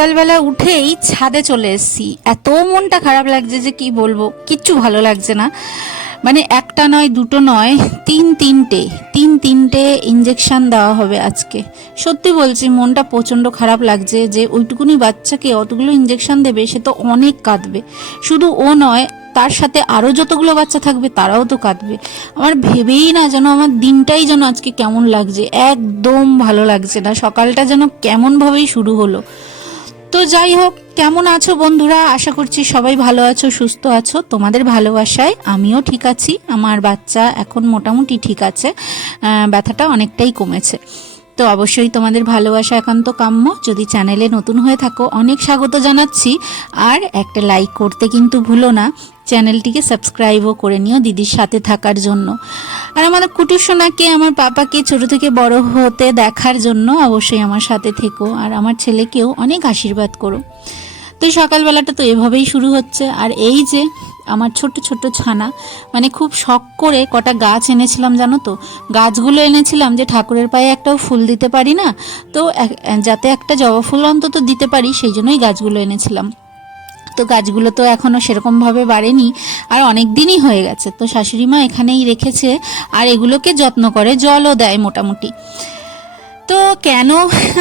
সকালবেলা উঠেই ছাদে চলে এসেছি। এত মনটা খারাপ লাগছে যে কি বলবো, কিচ্ছু ভালো লাগছে না। মানে একটা নয় দুটো নয়, তিনটে ইঞ্জেকশন দেওয়া হবে আজকে। সত্যি বলছি, মনটা প্রচণ্ড খারাপ লাগছে যে ওইটুকুনি বাচ্চাকে অতগুলো ইঞ্জেকশন দেবে, সে তো অনেক কাঁদবে। শুধু ও নয়, তার সাথে আরও যতগুলো বাচ্চা থাকবে তারাও তো কাঁদবে। আমার ভেবেই না যেন আমার দিনটাই যেন আজকে কেমন লাগছে, একদম ভালো লাগছে না। সকালটা যেন কেমনভাবেই শুরু হলো। তো যাই হোক, কেমন আছো বন্ধুরা? আশা করছি সবাই ভালো আছো, সুস্থ আছো। তোমাদের ভালোবাসায় আমিও ঠিক আছি। আমার বাচ্চা এখন মোটামুটি ঠিক আছে, ব্যথাটা অনেকটাই কমেছে। তো অবশ্যই তোমাদের ভালোবাসা একান্ত কাম্য। যদি চ্যানেলে নতুন হয়ে থাকো, অনেক স্বাগত জানাচ্ছি। আর একটা লাইক করতে কিন্তু ভুলো না, চ্যানেলটিকে সাবস্ক্রাইবও করে নিও দিদির সাথে থাকার জন্য। আর আমাদের কুটুর সোনাকে, আমার পাপাকে ছোট থেকে বড় হতে দেখার জন্য অবশ্যই আমার সাথে থেকো। আর আমার ছেলেকেও অনেক আশীর্বাদ করো। তো সকালবেলাটা তো এভাবেই শুরু হচ্ছে। আর এই যে আমার ছোট ছোট ছানা, মানে খুব শখ করে কটা গাছ এনেছিলাম জানো তো। গাছগুলো এনেছিলাম যে ঠাকুরের পায়ে একটাও ফুল দিতে পারি না, তো যাতে একটা জবা ফুল অন্তত দিতে পারি, সেই জন্যই গাছগুলো এনেছিলাম। তো গাছগুলো তো এখনও সেরকমভাবে বাড়েনি, আর অনেক দিনই হয়ে গেছে। তো শাশুড়ি মা এখানেই রেখেছে, আর এগুলোকে যত্ন করে, জলও দেয় মোটামুটি। তো কেন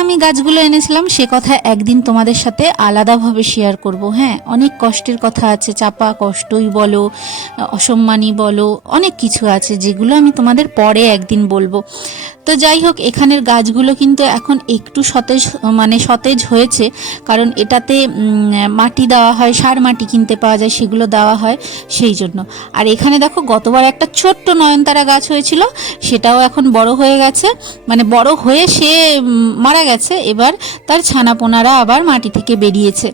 আমি গাছগুলো এনেছিলাম সে কথা একদিন তোমাদের সাথে আলাদাভাবে শেয়ার করব। হ্যাঁ, অনেক কষ্টের কথা আছে, চাপা কষ্টই বলো, অসম্মানই বলো, অনেক কিছু আছে যেগুলো আমি তোমাদের পরে একদিন বলবো। তো যাই হোক, এখানের গাছগুলো কিন্তু এখন একটু সতেজ হয়েছে, কারণ এটাতে মাটি দেওয়া হয়, সার মাটি কিনতে পাওয়া যায়, সেগুলো দেওয়া হয় সেই জন্য। আর এখানে দেখো, গতবার একটা ছোট্ট নয়নতারা গাছ হয়েছিল, সেটাও এখন বড় হয়ে গেছে, মানে বড় হয়ে সে মারা গেছে। এবার তার ছানাপোনারা আবার মাটি থেকে বেরিয়েছে।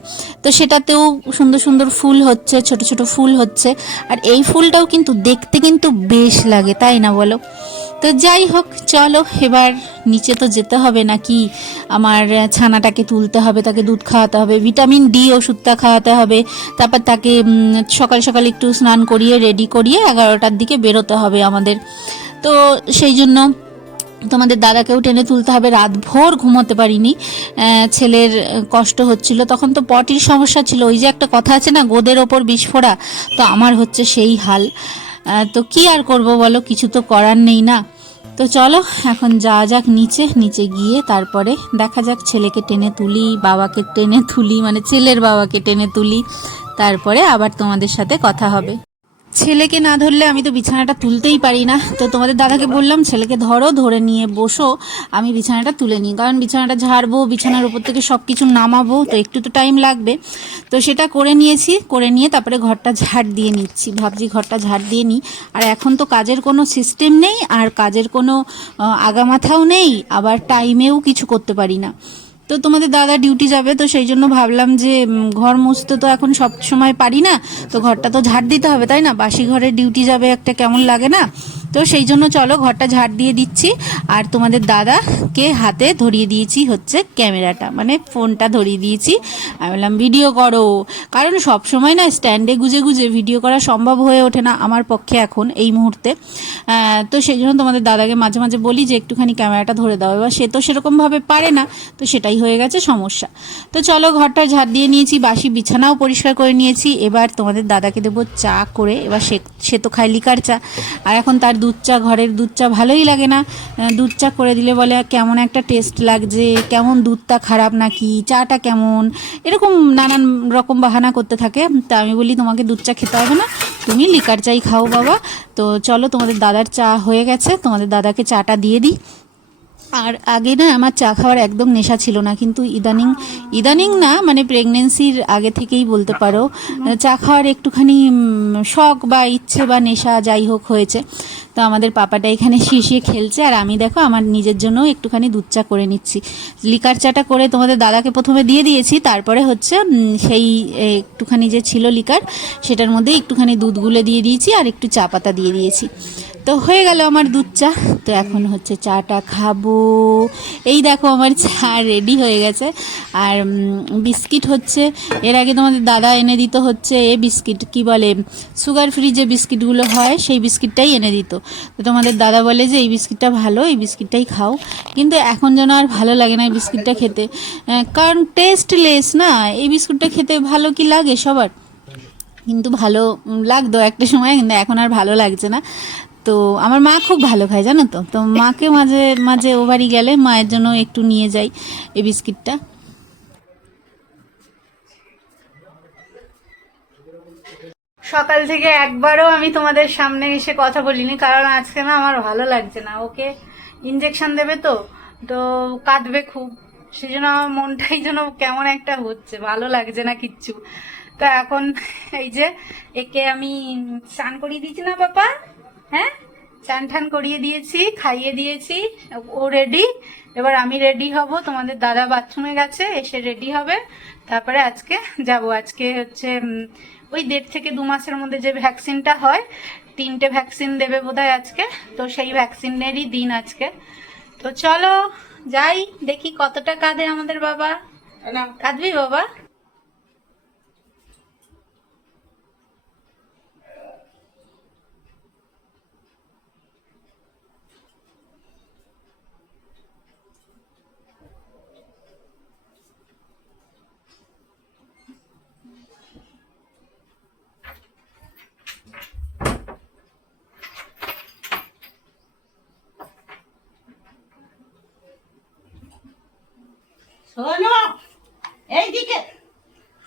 তো সেটাতেও সুন্দর সুন্দর ফুল হচ্ছে, ছোট ছোট ফুল হচ্ছে। আর এই ফুলটাও কিন্তু দেখতে কিন্তু বেশ লাগে, তাই না বলো? তো যাই হোক, চলো এবার নিচে তো যেতে হবে নাকি। আমার ছানাটাকে তুলতে হবে, তাকে দুধ খাওয়াতে হবে, ভিটামিন ডি ওষুধটা খাওয়াতে হবে। তারপর তাকে সকাল সকাল একটু স্নান করিয়ে রেডি করিয়ে 11টার দিকে বেরোতে হবে আমাদের। তো সেই জন্য তোমাদের দাদাকেও টেনে তুলতে হবে। রাত ভোর ঘুমোতে পারিনি, ছেলের কষ্ট হচ্ছিল। তখন তো পটির সমস্যা ছিল, ওই যে একটা কথা আছে না, গোদের ওপর বিস্ফোরা, তো আমার হচ্ছে সেই হাল। তো কি আর করব বলো, কিছু তো করার নেই না। তো চলো এখন যাওয়া যাক নিচে। নিচে গিয়ে তারপরে দেখা যাক, ছেলেকে টেনে তুলি, বাবাকে টেনে তুলি, মানে ছেলের বাবাকে টেনে তুলি, তারপরে আবার তোমাদের সাথে কথা হবে। ছেলেকে না ধরলে আমি তো বিছানাটা তুলতেই পারি না। তো তোমাদের দাদাকে বললাম, ছেলেকে ধরো, ধরে নিয়ে বসো, আমি বিছানাটা তুলে নিই। কারণ বিছানাটা ঝাড়বো, বিছানার উপর থেকে সব কিছু নামাবো, তো একটু তো টাইম লাগবে। তো সেটা করে নিয়েছি, করে নিয়ে তারপরে ঘরটা ঝাড় দিয়ে নিচ্ছি। ভাবছি ঘরটা ঝাড় দিয়ে নিই। আর এখন তো কাজের কোনো সিস্টেম নেই, আর কাজের কোনো আগামাথাও নেই, আবার টাইমেও কিছু করতে পারি না। তো তোমাদের দাদা ডিউটি যাবে, তো সেই জন্য ভাবলাম যে ঘর মুছতে তো এখন সব সময় পারি না, তো ঘরটা তো ঝাড় দিতে হবে, তাই না? বাসি ঘরে ডিউটি যাবে, একটা কেমন লাগে না? তো সেই জন্য চলো ঘরটা ঝাড় দিয়ে দিচ্ছি। আর তোমাদের দাদাকে হাতে ধরিয়ে দিয়েছি হচ্ছে ক্যামেরাটা, মানে ফোনটা ধরিয়ে দিয়েছি। আমি বললাম ভিডিও করো, কারণ সব সময় না স্ট্যান্ডে গুজে গুজে ভিডিও করা সম্ভব হয়ে ওঠে না আমার পক্ষে এখন এই মুহূর্তে। তো সেই জন্য তোমাদের দাদাকে মাঝে মাঝে বলি যে একটুখানি ক্যামেরাটা ধরে দাও। এবার সে তো সেরকমভাবে পারে না, তো সেটাই হয়ে গেছে সমস্যা। তো চলো ঘরটা ঝাড় দিয়ে নিয়েছি, বাসি বিছানাও পরিষ্কার করে নিয়েছি। এবার তোমাদের দাদাকে দেবো চা করে। এবার সে তো খায় লিকার চা, আর এখন তার দুধ চা, ঘরের দুধ চা ভালোই লাগে না। দুধ চা করে দিলে বলে কেমন একটা টেস্ট লাগছে, কেমন দুধটা খারাপ নাকি, চাটা কেমন, এরকম নানান রকম বাহানা করতে থাকে। তা আমি বলি তোমাকে দুধ চা খেতে হবে না, তুমি লিকার চাই খাও বাবা। তো চলো, তোমাদের দাদার চা হয়ে গেছে, তোমাদের দাদাকে চাটা দিয়ে দিই। আর আগে না আমার চা খাওয়ার একদম নেশা ছিল না, কিন্তু ইদানিং ইদানিং না, মানে প্রেগনেন্সির আগে থেকেই বলতে পারো, চা খাওয়ার একটুখানি শখ বা ইচ্ছে বা নেশা যাই হোক হয়েছে। তো আমাদের পাপাটা এখানে শিশিয়ে খেলছে, আর আমি দেখো আমার নিজের জন্য একটুখানি দুধ চা করে নিচ্ছি। লিকার চাটা করে তোমাদের দাদাকে প্রথমে দিয়ে দিয়েছি, তারপরে হচ্ছে সেই একটুখানি যে ছিল লিকার, সেটার মধ্যে একটুখানি দুধ গুলে দিয়ে দিয়েছি, আর একটু চা পাতা দিয়ে দিয়েছি। তো হয়ে গেল আমার দুধ চা। তো এখন হচ্ছে চাটা খাবো। এই দেখো আমার চা রেডি হয়ে গেছে। আর বিস্কিট হচ্ছে, এর আগে তোমাদের দাদা এনে দিত হচ্ছে এ বিস্কিট, কি বলে, সুগার ফ্রি যে বিস্কিটগুলো হয় সেই বিস্কিটটাই এনে দিত। তো তোমাদের দাদা বলে যে এই বিস্কিটটা ভালো, এই বিস্কিটটাই খাও। কিন্তু এখন যেন আর ভালো লাগে না এই বিস্কিটটা খেতে, কারণ টেস্টলেস না। এই বিস্কুটটা খেতে ভালো কি লাগে সবার, কিন্তু ভালো লাগতো একটা সময়, কিন্তু এখন আর ভালো লাগছে না। তো আমার মা খুব ভালো খায় জানো তো, তো মাকে মাঝে মাঝে ও বাড়ি গেলে মায়ের জন্য একটু নিয়ে যাই এই বিস্কিটটা। সকাল থেকে একবারও আমি তোমাদের সামনে এসে কথা বলিনি, কারণ আজকে না আমার ভালো লাগছে না। ওকে ইঞ্জেকশন দেবে তো তো কাঁদবে খুব, সেই জন্য আমার মনটাই যেন কেমন একটা হচ্ছে, ভালো লাগছে না কিচ্ছু। তো এখন এই যে একে আমি স্নান করিয়ে দিয়েছি না বাবা, হ্যাঁ চান ঠান করিয়ে দিয়েছি, খাইয়ে দিয়েছি, ও রেডি। এবার আমি রেডি হব, তোমাদের দাদা বাথরুমে গেছে, এসে রেডি হবে, তারপরে আজকে যাব। আজকে হচ্ছে ওই 1.5 থেকে 2 মাসের মধ্যে যে ভ্যাকসিনটা হয়, 3টে ভ্যাকসিন দেবে বোধহয় আজকে, তো সেই ভ্যাকসিনেরই দিন আজকে। তো চলো যাই, দেখি কতটা কাঁদে আমাদের বাবা। কাঁদবি বাবা?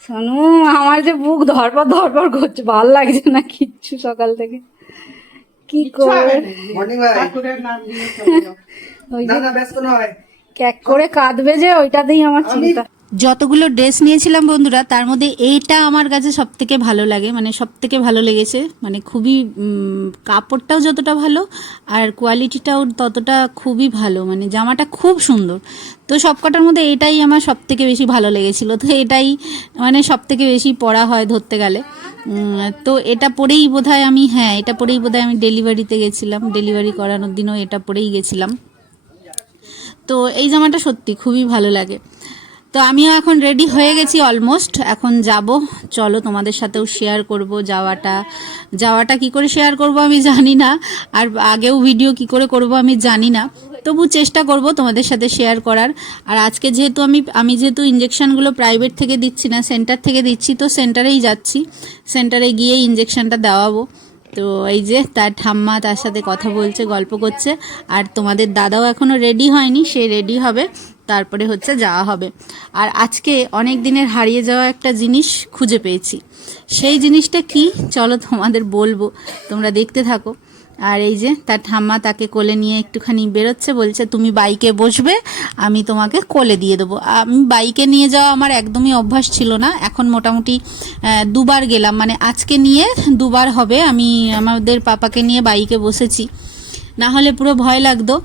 সোনু, আমার যে বুক ধরপর ধরপর করছে, ভাল লাগছে না কিচ্ছু সকাল থেকে। কি করে ক্যাক করে কাঁদবে যে, ওইটাতেই আমার চিন্তা। যতগুলো ড্রেস নিয়েছিলাম বন্ধুরা, তার মধ্যে এইটা আমার কাছে সব থেকে ভালো লাগে, মানে সব থেকে ভালো লেগেছে। মানে খুবই কাপড়টাও যতটা ভালো আর কোয়ালিটিটাও ততটা খুবই ভালো, মানে জামাটা খুব সুন্দর। তো সবকটার মধ্যে এটাই আমার সব থেকে বেশি ভালো লেগেছিল। তো এটাই মানে সব থেকে বেশি পরা হয় ধরতে গেলে। তো এটা পরেই বোধহয় আমি, হ্যাঁ এটা পরেই বোধহয় আমি ডেলিভারিতে গেছিলাম, ডেলিভারি করানোর দিনও এটা পরেই গেছিলাম। তো এই জামাটা সত্যি খুবই ভালো লাগে। তো আমিও এখন রেডি হয়ে গেছি অলমোস্ট, এখন যাব। চলো তোমাদের সাথেও শেয়ার করব যাওয়াটা কি করে শেয়ার করব আমি জানি না, আর আগেও ভিডিও কি করে করব আমি জানি না, তবু চেষ্টা করব তোমাদের সাথে শেয়ার করার। আর আজকে যেহেতু আমি যেহেতু ইঞ্জেকশনগুলো প্রাইভেট থেকে দিচ্ছি না, সেন্টার থেকে দিচ্ছি, তো সেন্টারেই যাচ্ছি, সেন্টারে গিয়ে ইঞ্জেকশনটা দেওয়াবো। তো এই যে তার ঠাম্মা তার সাথে কথা বলছে, গল্প করছে। আর তোমাদের দাদাও এখনও রেডি হয়নি, সে রেডি হবে, তারপরে হচ্ছে যাওয়া হবে। আর আজকে অনেক দিনের হারিয়ে যাওয়া একটা জিনিস খুঁজে পেয়েছি। সেই জিনিসটা কি চলো তোমাদের বলবো, তোমরা দেখতে থাকো। আর এই যে তার ঠাম্মা তাকে কোলে নিয়ে একটুখানি বেরোচ্ছে, বলছে তুমি বাইকে বসবে, আমি তোমাকে কোলে দিয়ে দেবো। আমি বাইকে নিয়ে যাওয়া আমার একদমই অভ্যাস ছিল না, এখন মোটামুটি 2বার গেলাম, মানে আজকে নিয়ে 2বার হবে আমি আমাদের পাপাকে নিয়ে বাইকে বসেছি, না হলে পুরো ভয় লাগতো।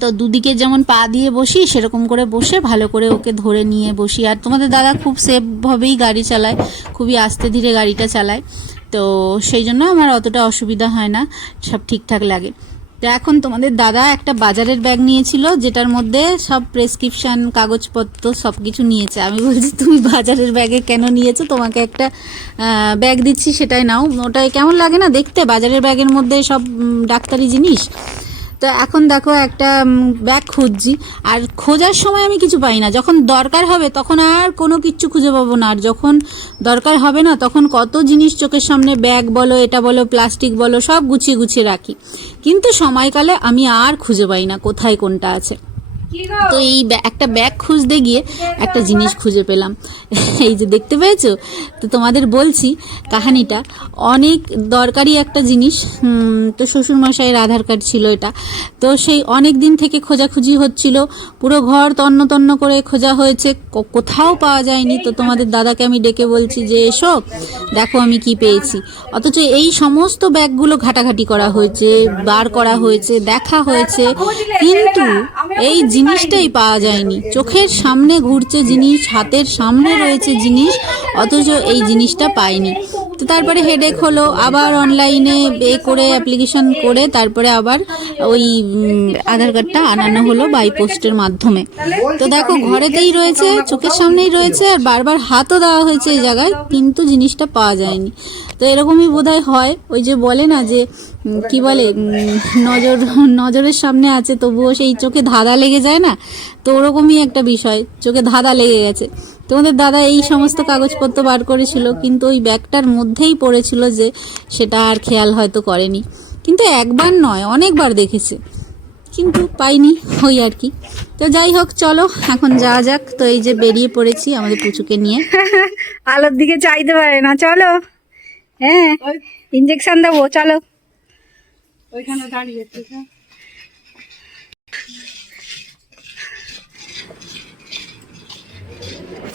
তো দুদিকে যেমন পা দিয়ে বসি সেরকম করে বসে ভালো করে ওকে ধরে নিয়ে বসি। আর তোমাদের দাদা খুব সেফভাবেই গাড়ি চালায়, খুবই আস্তে ধীরে গাড়িটা চালায়, তো সেই জন্য আমার অতটা অসুবিধা হয় না, সব ঠিকঠাক লাগে। তো এখন তোমাদের দাদা একটা বাজারের ব্যাগ নিয়েছিল, যেটার মধ্যে সব প্রেসক্রিপশান কাগজপত্র সব কিছু নিয়েছে। আমি বলছি তুমি বাজারের ব্যাগে কেন নিয়েছো, তোমাকে একটা ব্যাগ দিচ্ছি সেটাই নাও। ওটাই কেমন লাগে না দেখতে, বাজারের ব্যাগের মধ্যে সব ডাক্তারি জিনিস। তো এখন দেখো একটা ব্যাগ খুঁজছি, আর খোঁজার সময় আমি কিছু পাই না, যখন দরকার হবে তখন আর কোনো কিচ্ছু খুঁজে পাবো না। আর যখন দরকার হবে না তখন কত জিনিস চোখের সামনে, ব্যাগ বলো, এটা বলো, প্লাস্টিক বলো, সব গুছিয়ে গুছিয়ে রাখি, কিন্তু সময়কালে আমি আর খুঁজে পাই না কোথায় কোনটা আছে। তো এই একটা ব্যাগ খুঁজতে গিয়ে একটা জিনিস খুঁজে পেলাম, এই যে দেখতে পেয়েছো। তো তোমাদের বলছি কাহিনীটা, অনেক দরকারি একটা জিনিস। তো শ্বশুরমশাইয়ের আধার কার্ড ছিল এটা, তো সেই অনেক দিন থেকে খোঁজাখুঁজি হচ্ছিল, পুরো ঘর তন্ন তন্ন করে খোঁজা হয়েছে, কোথাও পাওয়া যায়নি। তো তোমাদের দাদাকে আমি ডেকে বলছি যে এসো দেখো আমি কি পেয়েছি, অথচ এই সমস্ত ব্যাগগুলো ঘাটাঘাটি করা হয়েছে, বার করা হয়েছে, দেখা হয়েছে, কিন্তু এই জিনিসটাই পাওয়া যায়নি। চোখের সামনে ঘুরছে জিনিস, হাতের সামনে রয়েছে জিনিস, অথচ এই জিনিসটা পাইনি। তো তারপরে হেডেক হলো, আবার অনলাইনে করে অ্যাপ্লিকেশন করে তারপরে আবার ওই আধার কার্ডটা আনানো হলো বাই পোস্টের মাধ্যমে। তো দেখো ঘরেতেই রয়েছে, চোখের সামনেই রয়েছে, আর বারবার হাতও দেওয়া হয়েছে এই জায়গায়, কিন্তু জিনিসটা পাওয়া যায়নি। তো এরকমই বোধহয় হয়, ওই যে বলে না যে কি বলে নজরের সামনে আছে তবুও সেই চোখে ধাঁধা লেগে যায় না, তো ওরকমই একটা বিষয়, চোখে ধাঁধা লেগে গেছে। তোমাদের দাদা এই সমস্ত কাগজপত্র বার করেছিল, কিন্তু ওই ব্যাগটার মধ্যেই পড়েছিল যে সেটা আর খেয়াল হয়তো করেনি, কিন্তু একবার নয় অনেকবার দেখেছে, কিন্তু পাইনি, ওই আর কি। তো যাই হোক, চলো এখন যাওয়া যাক। তো এই যে বেরিয়ে পড়েছি আমাদের পুচুকে নিয়ে। আলোর দিকে চাইতে পারে না, চলো। হ্যাঁ, ইঞ্জেকশন দেবো, চলো। ওইখানে দাঁড়িয়ে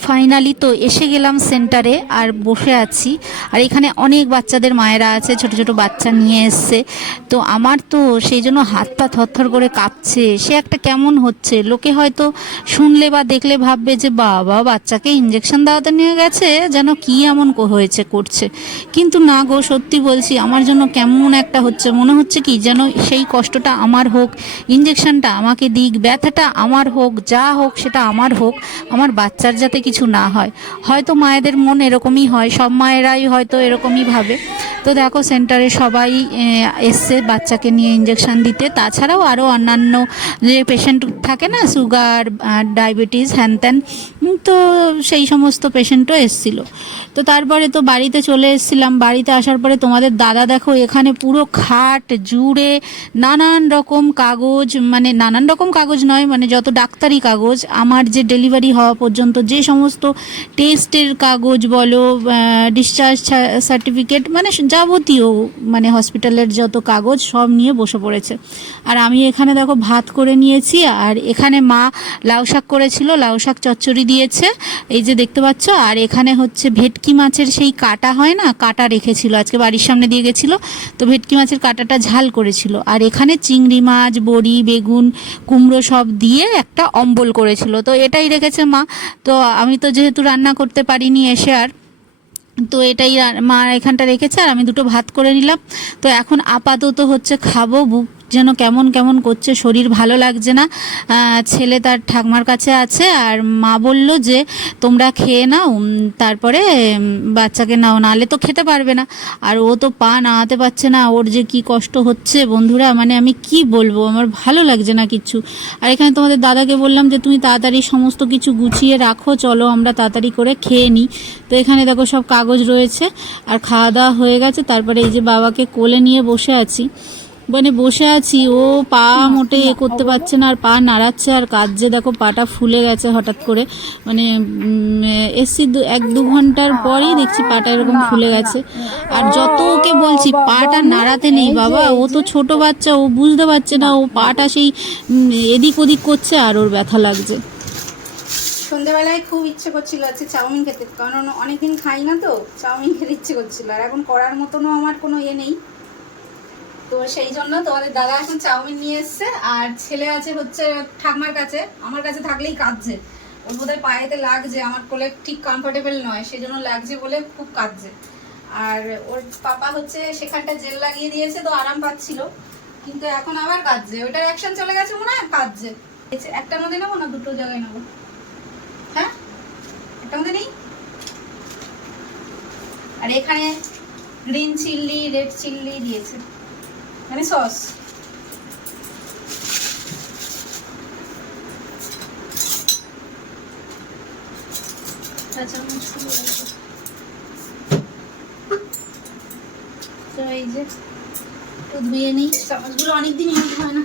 ফাইনালি তো এসে গেলাম সেন্টারে, আর বসে আছি। আর এখানে অনেক বাচ্চাদের মায়েরা আছে, ছোট ছোট বাচ্চা নিয়ে এসছে। তো আমার তো সেই জন্য হাত পা থরথর করে কাঁপছে, সে একটা কেমন হচ্ছে। লোকে হয়তো শুনলে বা দেখলে ভাববে যে বাবা বাচ্চাকে ইঞ্জেকশন দেওয়াতে নিয়ে গেছে, যেন কি এমন হয়েছে করছে। কিন্তু না গো, সত্যি বলছি, আমার জন্য কেমন একটা হচ্ছে, মনে হচ্ছে কি যেন সেই কষ্টটা আমার হোক, ইঞ্জেকশনটা আমাকে দিক, ব্যথাটা আমার হোক, যা হোক সেটা আমার হোক, আমার বাচ্চার যাতে কিছু না হয়। হয়তো মায়েদের মন এরকমই হয়, সব মায়েরাই হয়তো এরকমই ভাবে। তো দেখো সেন্টারে সবাই এসছে বাচ্চাকে নিয়ে ইঞ্জেকশন দিতে, তাছাড়াও আরও অন্যান্য যে পেশেন্ট থাকে না, সুগার, ডায়াবেটিস, হ্যান ত্যান, তো সেই সমস্ত পেশেন্টও এসছিল। তো তারপরে তো বাড়িতে চলে এসেছিলাম। বাড়িতে আসার পরে তোমাদের দাদা দেখো এখানে পুরো খাট জুড়ে নানান রকম কাগজ, মানে নানান রকম কাগজ নয়, মানে যত ডাক্তারি কাগজ, আমার যে ডেলিভারি হওয়া পর্যন্ত যে সমস্ত টেস্টের কাগজ বলো, ডিসচার্জ সার্টিফিকেট, মানে যাবতীয় মানে হসপিটালের যত কাগজ সব নিয়ে বসে পড়েছে। আর আমি এখানে দেখো ভাত করে নিয়েছি, আর এখানে মা লাউ শাক করেছিল, লাউ শাক চচ্চড়ি দিয়েছে, এই যে দেখতে পাচ্ছ। আর এখানে হচ্ছে ভেটকি মাছের সেই কাটা হয় না, কাটা রেখেছিল, আজকে বাড়ির সামনে দিয়ে গেছিলো, তো ভেটকি মাছের কাটাটা ঝাল করেছিল। আর এখানে চিংড়ি মাছ, বড়ি, বেগুন, কুমড়ো সব দিয়ে একটা অম্বল করেছিল, তো এটাই রেখেছে মা। তো আমি তো যেহেতু রান্না করতে পারিনি এসে, আর তো এটাই মা এখানটা রেখেছে, আর আমি দুটো ভাত করে নিলাম। তো এখন আপাতত হচ্ছে খাবো, বুক যেন কেমন কেমন করছে, শরীর ভালো লাগছে না। ছেলে তার ঠাকমার কাছে আছে, আর মা বলল যে তোমরা খেয়ে নাও, তারপরে বাচ্চাকে নাও, নাহলে তো খেতে পারবে না। আর ও তো পা নাড়াতে পারছে না, ওর যে কি কষ্ট হচ্ছে বন্ধুরা, মানে আমি কি বলবো, আমার ভালো লাগছে না কিচ্ছু। আর এখানে তোমাদের দাদাকে বললাম যে তুমি তাড়াতাড়ি সমস্ত কিছু গুছিয়ে রাখো, চলো আমরা তাড়াতাড়ি করে খেয়ে নিই। তো এখানে দেখো সব কাগজ রয়েছে, আর খাওয়া দাওয়া হয়ে গেছে। তারপরে এই যে বাবাকে কোলে নিয়ে বসে আছি, মানে বসে আছি, ও পা মোটে করতে পারছে না, আর পা নাড়াচ্ছে আর কাঁদছে। দেখো পাটা ফুলে গেছে হঠাৎ করে, মানে এসছি 1-2 ঘন্টার পরেই দেখছি পাটা এরকম ফুলে গেছে। আর যত ওকে বলছি পাটা নাড়াতে নেই বাবা, ও তো ছোট বাচ্চা, ও বুঝতে পারছে না, ও পাটা সেই এদিক ওদিক করছে, আর ওর ব্যথা লাগছে। সন্ধ্যেবেলায় খুব ইচ্ছে করছিল আজকে চাউমিন খেতে, কারণ অনেকদিন খাই না, তো চাউমিন খেতে ইচ্ছে করছিল। আর এখন করার মতনও আমার কোনো ইয়ে নেই, তো সেই জন্য তোমাদের দাদা এখন চাউমিন নিয়ে এসছে। আর ছেলে আছে হচ্ছে ঠাকমার কাছে, আমার কাছে থাকলেই কাঁদছে, ওর বোধহয় পায়েতে লাগছে, আমার কোলে ঠিক কমফোর্টেবল নয়, সেই জন্য লাগছে বলে খুব কাঁদছে। আর ওর পাপা হচ্ছে সেখানটা জেল লাগিয়ে দিয়েছে, তো আরাম পাচ্ছিল, কিন্তু এখন আবার কাঁদছে, ওইটার অ্যাকশন চলে গেছে মনে হয়, কাঁদছে। একটার মধ্যে নেবো না দুটো জায়গায় নেবো? হ্যাঁ, একটার মধ্যে নেই। আর এখানে গ্রিন চিল্লি, রেড চিল্লি দিয়েছে, মানে সস। তো এই যে ধুয়ে নিই, চামচগুলো অনেকদিন ইউজ হয় না।